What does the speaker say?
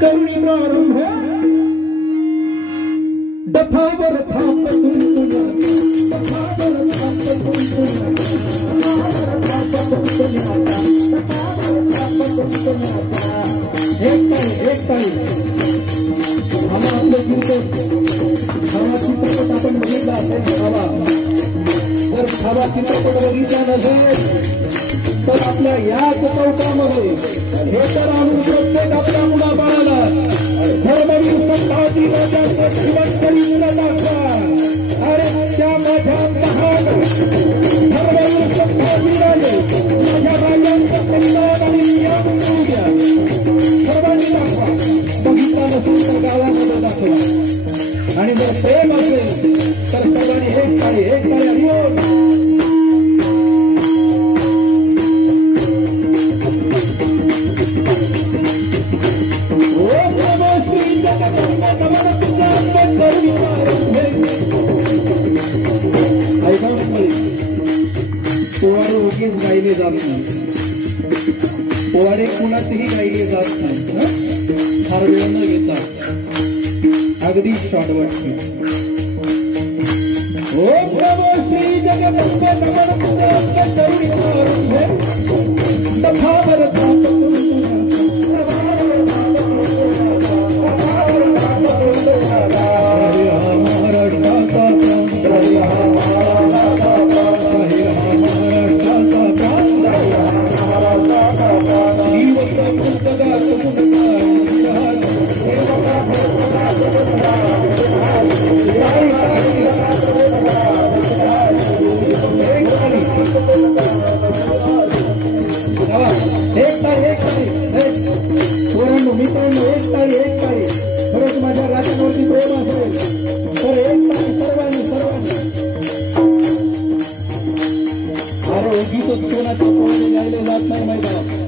करुणी प्रारंभ दफावर थाप तुमच्या दफावर थाप एक ताई आम्हा आपलं चिंतन खावा चित्रपट आपण बघितला असेल खावा जर खावा चित्रपट बघितला नसेल तर आपल्या याच चौकामध्ये हे तर आणून प्रत्येक आपल्या मुलाबाळाला धर्मवीर संभाजी राजांचं जीवन करीला दाखवा अरे त्या माझ्या महान धर्मवीर संभाजी राजे माझ्या राजांचं कल्याण आणि नियम द्या सर्वांनी दाखवा बघितला नसेल तर गावामध्ये दाखवा आणि जर प्रेम असेल तर सर्वांनी एक काळी हरिओम पोवाडे उगीच गायले जात नाही पोवाडे कुणाचेही गायले जात नाही फार वेळ न घेता अगदी शॉर्टकट ओम नमो श्री जगदंबे नमः दफावर खरंच माझ्या राजांवरती प्रेम असेल तर एक ताई सर्वांनी अरे उगीच कोणाच्या पोवाडे गायले जात नाही माहिती